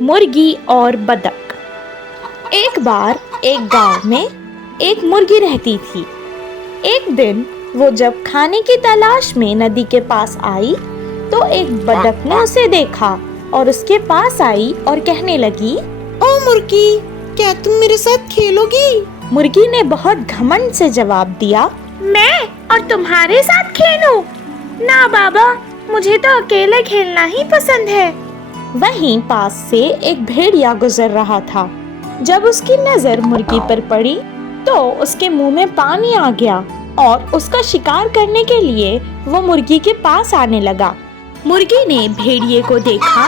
मुर्गी और बतख। एक बार एक गांव में एक मुर्गी रहती थी। एक दिन वो जब खाने की तलाश में नदी के पास आई तो एक बतख ने उसे देखा और उसके पास आई और कहने लगी, ओ मुर्गी, क्या तुम मेरे साथ खेलोगी? मुर्गी ने बहुत घमंड से जवाब दिया, मैं और तुम्हारे साथ खेलूं? ना बाबा, मुझे तो अकेले खेलना ही पसंद है। वहीं पास से एक भेड़िया गुजर रहा था। जब उसकी नजर मुर्गी पर पड़ी तो उसके मुंह में पानी आ गया और उसका शिकार करने के लिए वो मुर्गी के पास आने लगा। मुर्गी ने भेड़िए को देखा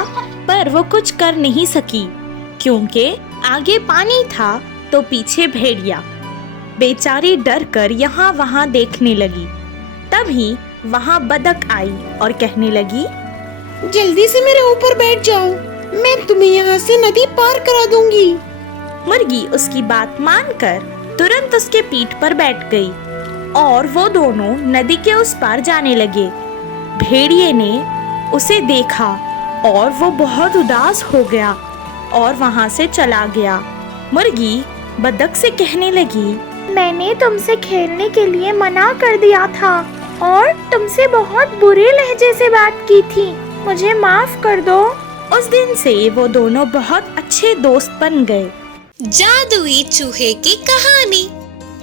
पर वो कुछ कर नहीं सकी क्योंकि आगे पानी था तो पीछे भेड़िया। बेचारी डर कर यहाँ वहाँ देखने लगी। तभी वहाँ बतख आई और कहने लगी, जल्दी से मेरे ऊपर बैठ जाओ, मैं तुम्हें यहाँ से नदी पार करा दूंगी। मुर्गी उसकी बात मानकर तुरंत उसके पीठ पर बैठ गई और वो दोनों नदी के उस पार जाने लगे। भेड़िए ने उसे देखा और वो बहुत उदास हो गया और वहाँ से चला गया। मुर्गी बतख से कहने लगी, मैंने तुमसे खेलने के लिए मना कर दिया था और तुमसे बहुत बुरे लहजे से बात की थी, मुझे माफ कर दो। उस दिन से वो दोनों बहुत अच्छे दोस्त बन गए। जादुई चूहे की कहानी।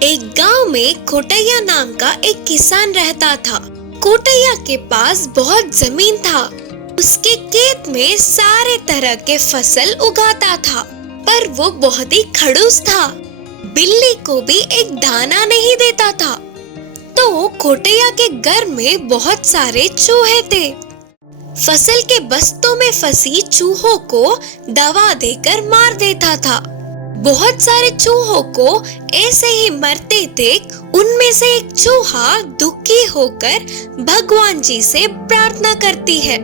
एक गांव में कोटैया नाम का एक किसान रहता था। कोटैया के पास बहुत जमीन था। उसके खेत में सारे तरह के फसल उगाता था, पर वो बहुत ही खड़ूस था। बिल्ली को भी एक दाना नहीं देता था। तो कोटैया के घर में बहुत सारे चूहे थे। फसल के बस्तों में फंसी चूहों को दवा देकर मार देता था। बहुत सारे चूहों को ऐसे ही मरते देख उनमें से एक चूहा दुखी होकर भगवान जी से प्रार्थना करती है,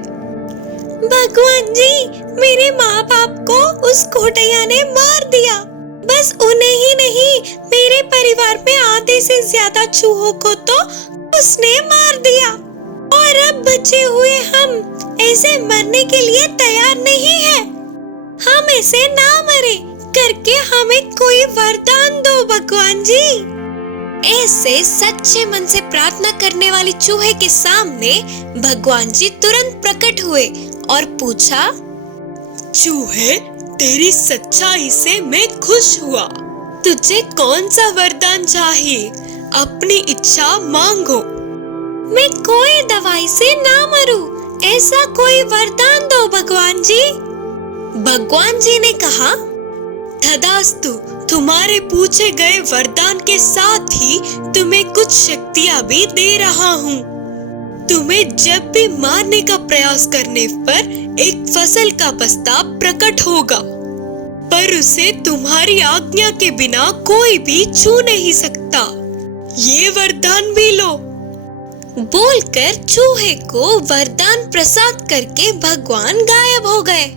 भगवान जी, मेरे माँ बाप को उस कोटैया ने मार दिया। बस उन्हें ही नहीं, मेरे परिवार में आधे से ज्यादा चूहों को तो उसने मार दिया और अब बचे हुए हम ऐसे मरने के लिए तैयार नहीं है। हम ऐसे ना मरे करके हमें कोई वरदान दो भगवान जी। ऐसे सच्चे मन से प्रार्थना करने वाली चूहे के सामने भगवान जी तुरंत प्रकट हुए और पूछा, चूहे, तेरी सच्चाई से मैं खुश हुआ। तुझे कौन सा वरदान चाहिए? अपनी इच्छा मांगो। मैं कोई दवाई से ना मरूं, ऐसा कोई वरदान दो भगवान जी। भगवान जी ने कहा, तथास्तु, तुम्हारे पूछे गए वरदान के साथ ही तुम्हें कुछ शक्तियाँ भी दे रहा हूँ। तुम्हें जब भी मारने का प्रयास करने पर एक फसल का बस्ता प्रकट होगा, पर उसे तुम्हारी आज्ञा के बिना कोई भी छू नहीं सकता। ये वरदान भी लो। बोलकर चूहे को वरदान प्रसाद करके भगवान गायब हो गए।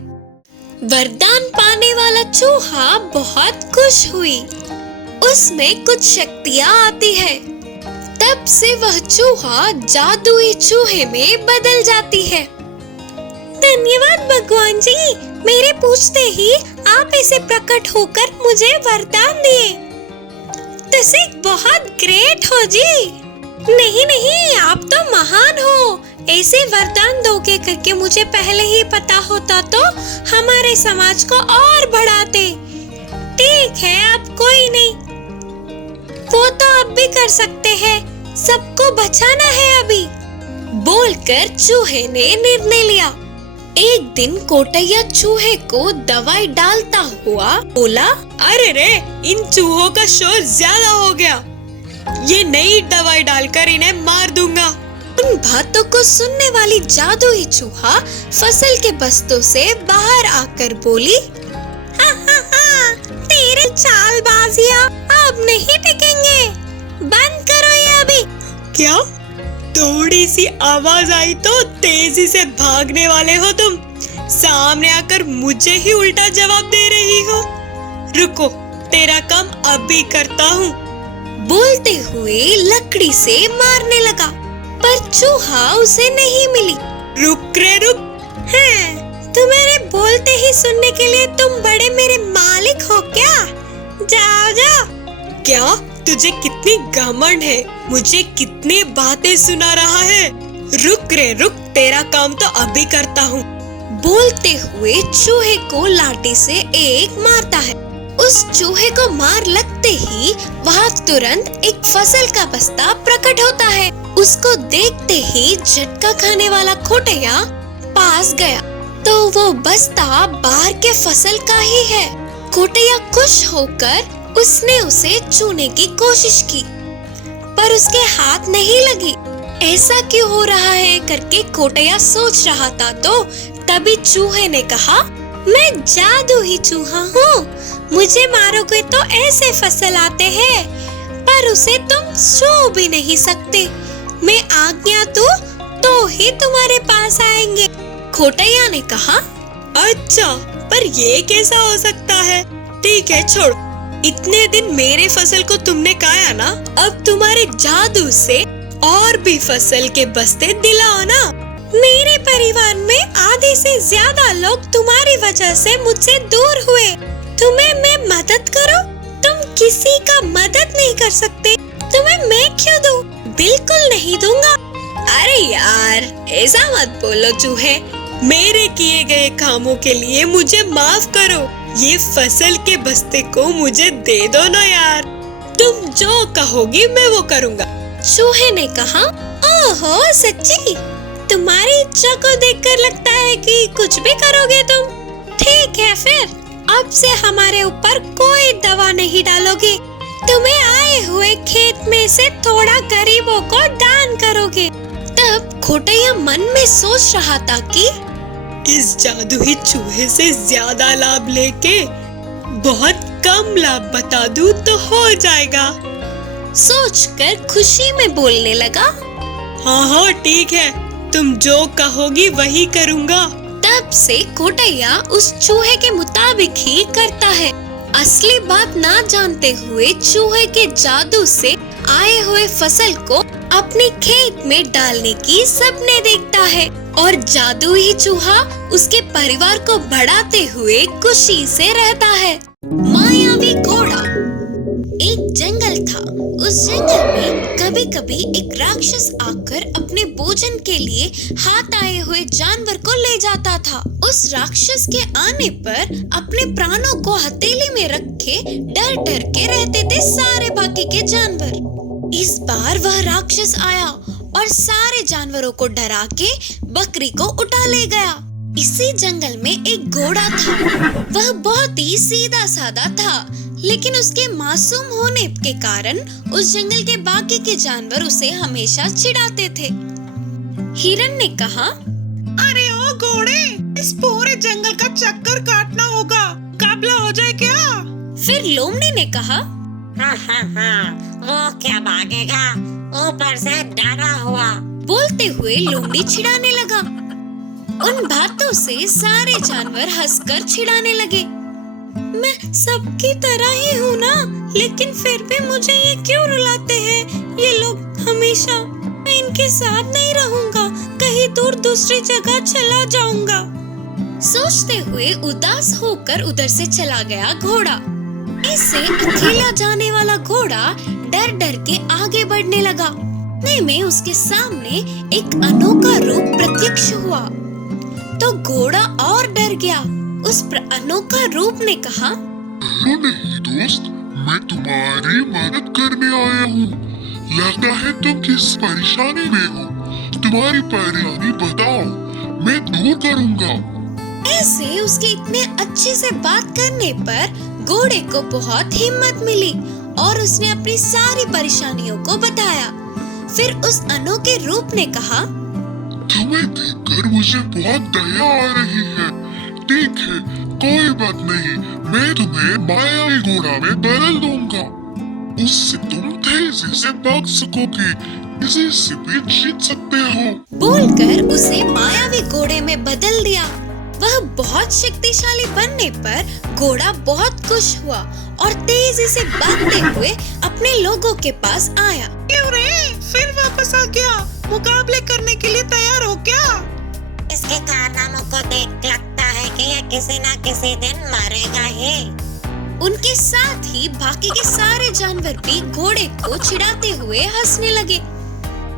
वरदान पाने वाला चूहा बहुत खुश हुई। उसमें कुछ शक्तियाँ आती है। तब से वह चूहा जादुई चूहे में बदल जाती है। धन्यवाद भगवान जी, मेरे पूछते ही आप ऐसे प्रकट होकर मुझे वरदान दिए। तुम बहुत ग्रेट हो जी। नहीं नहीं, आप तो महान हो। ऐसे वरदान दोगे करके मुझे पहले ही पता होता तो हमारे समाज को और बढ़ाते। ठीक है, अब कोई नहीं, वो तो अब भी कर सकते हैं, सबको बचाना है अभी। बोलकर चूहे ने निर्णय लिया। एक दिन कोटैया चूहे को दवाई डालता हुआ बोला, अरे रे, इन चूहों का शोर ज्यादा हो गया, ये नई दवाई डालकर इन्हें मार दूंगा। उन बातों को सुनने वाली जादुई चूहा फसल के बस्तों से बाहर आकर बोली, हा हा हा, तेरे चालबाजियां अब नहीं टिकेंगे, बंद करो ये अभी। क्या? थोड़ी सी आवाज आई तो तेजी से भागने वाले हो तुम? सामने आकर मुझे ही उल्टा जवाब दे रही हो। रुको, तेरा काम अभी करता हूँ। बोलते हुए लकड़ी से मारने लगा, पर चूहा उसे नहीं मिली। रुक रे रुक। हाँ, तुम्हारे बोलते ही ही सुनने के लिए तुम बड़े मेरे मालिक हो क्या? जाओ जाओ। क्या तुझे कितनी घमंड है, मुझे कितनी बातें सुना रहा है। रुक रे रुक, तेरा काम तो अभी करता हूँ। बोलते हुए चूहे को लाठी से एक मारता है। उस चूहे को मार लगते ही वहाँ तुरंत एक फसल का बस्ता प्रकट होता है। उसको देखते ही झटका खाने वाला खोटैया पास गया तो वो बस्ता बाहर के फसल का ही है। खोटैया खुश होकर उसने उसे छूने की कोशिश की पर उसके हाथ नहीं लगी। ऐसा क्यों हो रहा है करके खोटैया सोच रहा था तो तभी चूहे ने कहा, मैं जादू ही चूहा हूँ, मुझे मारोगे तो ऐसे फसल आते हैं पर उसे तुम छू भी नहीं सकते। मैं आज्ञा दूं तो ही तुम्हारे पास आएंगे। खोटैया ने कहा, अच्छा पर ये कैसा हो सकता है? ठीक है छोड़, इतने दिन मेरे फसल को तुमने खाया ना, अब तुम्हारे जादू से और भी फसल के बस्ते दिलाओ ना। मेरे परिवार में आधे से ज्यादा लोग तुम्हारी वजह से मुझसे दूर हुए। तुम्हें मैं मदद करूं? तुम किसी का मदद नहीं कर सकते, तुम्हें मैं क्यों दूं? बिल्कुल नहीं दूंगा। अरे यार ऐसा मत बोलो चूहे, मेरे किए गए कामों के लिए मुझे माफ करो। ये फसल के बस्ते को मुझे दे दो ना यार, तुम जो कहोगी मैं वो करूँगा। चूहे ने कहा, ओहो सच्ची, तुम्हारी इच्छा को देखकर लगता है कि कुछ भी करोगे तुम। ठीक है फिर, अब से हमारे ऊपर कोई दवा नहीं डालोगे, तुम्हें आए हुए खेत में से थोड़ा गरीबों को दान करोगे। तब खोटैया मन में सोच रहा था कि इस जादुई चूहे से ज्यादा लाभ लेके बहुत कम लाभ बता दूं तो हो जाएगा। सोचकर खुशी में बोलने लगा, हाँ ठीक है, तुम जो कहोगी वही करूँगा। तब से खोटैया उस चूहे के मुताबिक ही करता है। असली बात ना जानते हुए चूहे के जादू से आए हुए फसल को अपने खेत में डालने की सपने देखता है और जादुई चूहा उसके परिवार को बढ़ाते हुए खुशी से रहता है। मायावी घोड़ा। एक जंगल था, उस जंगल में कभी कभी एक राक्षस आकर अपने भोजन के लिए हाथ आए हुए जानवर को ले जाता था। उस राक्षस के आने पर अपने प्राणों को हथेली में रखे डर डर के रहते थे सारे बाकी के जानवर। इस बार वह राक्षस आया और सारे जानवरों को डरा के बकरी को उठा ले गया। इसी जंगल में एक घोड़ा था, वह बहुत ही सीधा साधा था, लेकिन उसके मासूम होने के कारण उस जंगल के बाकी के जानवर उसे हमेशा चिढ़ाते थे। हिरण ने कहा, अरे ओ घोड़े, इस पूरे जंगल का चक्कर काटना होगा, काबला हो जाए क्या? फिर लोमड़ी ने कहा, वो क्या भागेगा, ऊपर से डरा हुआ। बोलते हुए लोमड़ी चिढ़ाने लगा। उन बातों से सारे जानवर हंसकर चिढ़ाने लगे। मैं सबकी तरह ही हूँ ना, लेकिन फिर भी मुझे ये क्यों रुलाते हैं ये लोग हमेशा। मैं इनके साथ नहीं रहूंगा, कहीं दूर दूसरी जगह चला जाऊंगा। सोचते हुए उदास होकर उधर से चला गया घोड़ा। इससे अकेला जाने वाला घोड़ा डर डर के आगे बढ़ने लगा। इतने में उसके सामने एक अनोखा रूप प्रत्यक्ष हुआ तो घोड़ा और डर गया। उस अनोखा रूप ने कहा, नहीं दोस्त, मैं तुम्हारी मदद करने आया हूँ। लगता है तुम किस परेशानी में हो, तुम्हारी परेशानी बताओ, मैं दूर करूँगा। ऐसे उसके इतने अच्छे से बात करने पर घोड़े को बहुत हिम्मत मिली और उसने अपनी सारी परेशानियों को बताया। फिर उस अनोखे रूप ने कहा, तुम्हें देखकर मुझे बहुत दया आ रही है। ठीक है, कोई बात नहीं, मैं तुम्हें मायावी घोड़ा में बदल दूंगा। उससे तुम तेजी से भाग सकोगे, किसी से भी जीत सकते हो। बोलकर उसे मायावी घोड़े में बदल दिया। वह बहुत शक्तिशाली बनने पर घोड़ा बहुत खुश हुआ और तेजी से भागते हुए अपने लोगों के पास आया। क्यों रे, फिर वापस आ गया? मुकाबले करने के लिए तैयार हो क्या? इसके कारनामों को देख लगता है कि ये किसी ना किसी दिन मरेगा ही। उनके साथ ही बाकी के सारे जानवर भी घोड़े को चिढ़ाते हुए हंसने लगे।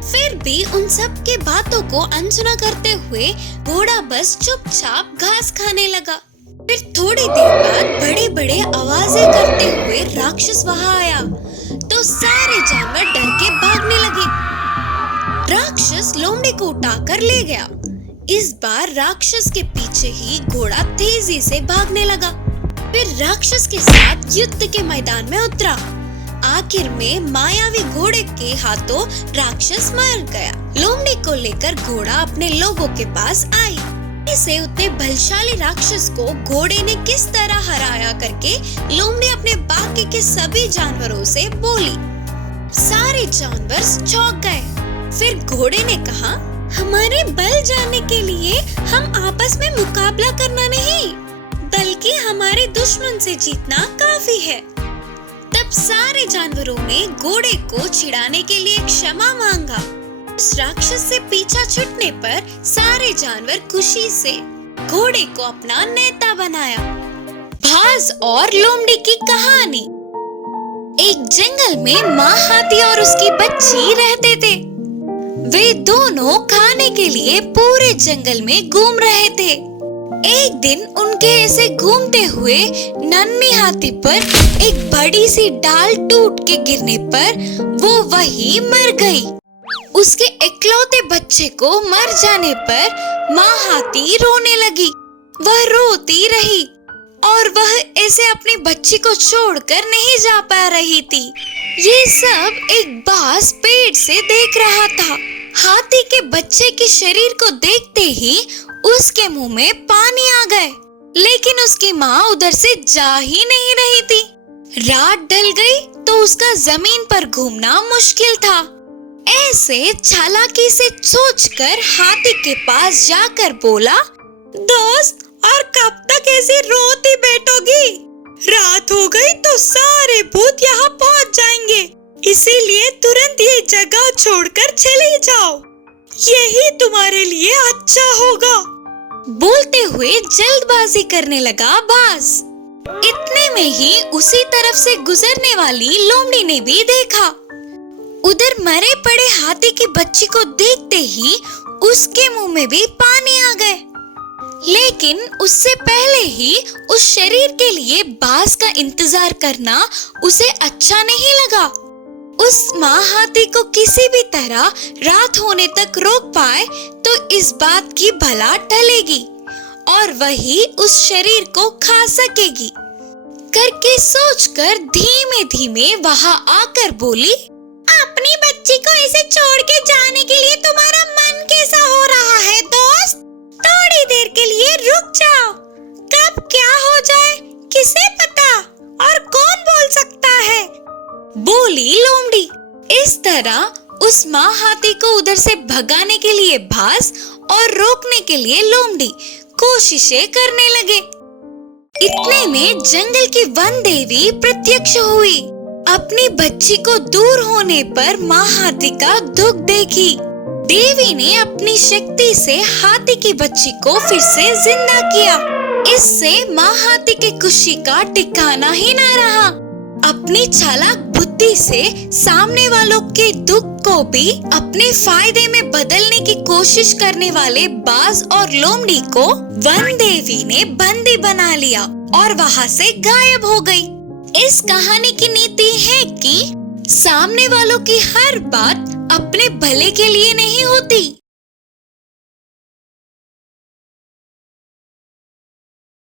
फिर भी उन सब के बातों को अनसुना करते हुए घोड़ा बस चुपचाप घास खाने लगा। फिर थोड़ी देर बाद बड़े बड़े आवाजें करते हुए राक्षस वहां आया तो सारे जानवर डर के भागने लगे। राक्षस लोमड़ी को उठाकर ले गया। इस बार राक्षस के पीछे ही घोड़ा तेजी से भागने लगा। फिर राक्षस के साथ युद्ध के मैदान में उतरा। आखिर में मायावी घोड़े के हाथों राक्षस मर गया। लोमड़ी को लेकर घोड़ा अपने लोगों के पास आई। इसे उतने बलशाली राक्षस को घोड़े ने किस तरह हराया करके लोमड़ी अपने बाकी के सभी जानवरों से बोली। सारे जानवर चौंक गए। फिर घोड़े ने कहा, हमारे बल जानने के लिए हम आपस में मुकाबला करना नहीं, बल्कि हमारे दुश्मन से जीतना काफी है। तब सारे जानवरों ने घोड़े को छिड़ाने के लिए क्षमा मांगा। उस राक्षस से पीछा छूटने पर सारे जानवर खुशी से घोड़े को अपना नेता बनाया। भास और लोमड़ी की कहानी। एक जंगल में माँ हाथी और उसकी बच्ची रहते थे। वे दोनों खाने के लिए पूरे जंगल में घूम रहे थे। एक दिन उनके ऐसे घूमते हुए नन्ही हाथी पर एक बड़ी सी डाल टूट के गिरने पर वो वहीं मर गई। उसके इकलौते बच्चे को मर जाने पर माँ हाथी रोने लगी। वह रोती रही और वह ऐसे अपनी बच्ची को छोड़कर नहीं जा पा रही थी। ये सब एक बाज पेड़ से देख रहा था। हाथी के बच्चे के शरीर को देखते ही उसके मुंह में पानी आ गए, लेकिन उसकी माँ उधर से जा ही नहीं रही थी। रात ढल गई तो उसका जमीन पर घूमना मुश्किल था। ऐसे चालाकी से सोचकर हाथी के पास जाकर बोला, दोस्त, और कब तक ऐसे रोती बैठोगी? रात हो गई तो सारे भूत यहाँ पहुँच जाएंगे, इसीलिए तुरंत ये जगह छोड़कर चले जाओ, यही तुम्हारे लिए अच्छा होगा। बोलते हुए जल्दबाजी करने लगा बाज। इतने में ही उसी तरफ से गुजरने वाली लोमड़ी ने भी देखा। उधर मरे पड़े हाथी की बच्ची को देखते ही उसके मुंह में भी पानी आ गए, लेकिन उससे पहले ही उस शरीर के लिए बाज का इंतजार करना उसे अच्छा नहीं लगा। उस माँ हाथी को किसी भी तरह रात होने तक रोक पाए तो इस बात की भला टलेगी और वही उस शरीर को खा सकेगी करके सोचकर धीमे धीमे वहां आकर बोली, अपनी बच्ची को ऐसे छोड़ के जाने के लिए तुम्हारा मन कैसा हो रहा है दोस्त? थोड़ी देर के लिए रुक जाओ, कब क्या हो जाए किसे पता, और कौन बोल सकता है? बोली लोमड़ी। इस तरह उस माँ हाथी को उधर से भगाने के लिए भास और रोकने के लिए लोमड़ी कोशिशें करने लगे। इतने में जंगल की वन देवी प्रत्यक्ष हुई। अपनी बच्ची को दूर होने पर माँ हाथी का दुख देखी। देवी ने अपनी शक्ति से हाथी की बच्ची को फिर से जिंदा किया। इससे माँ हाथी की खुशी का ठिकाना ही न रहा। अपनी चालाक बुद्धि से सामने वालों के दुख को भी अपने फायदे में बदलने की कोशिश करने वाले बाज और लोमड़ी को वन देवी ने बंदी बना लिया और वहाँ से गायब हो गई। इस कहानी की नीति है कि सामने वालों की हर बात अपने भले के लिए नहीं होती।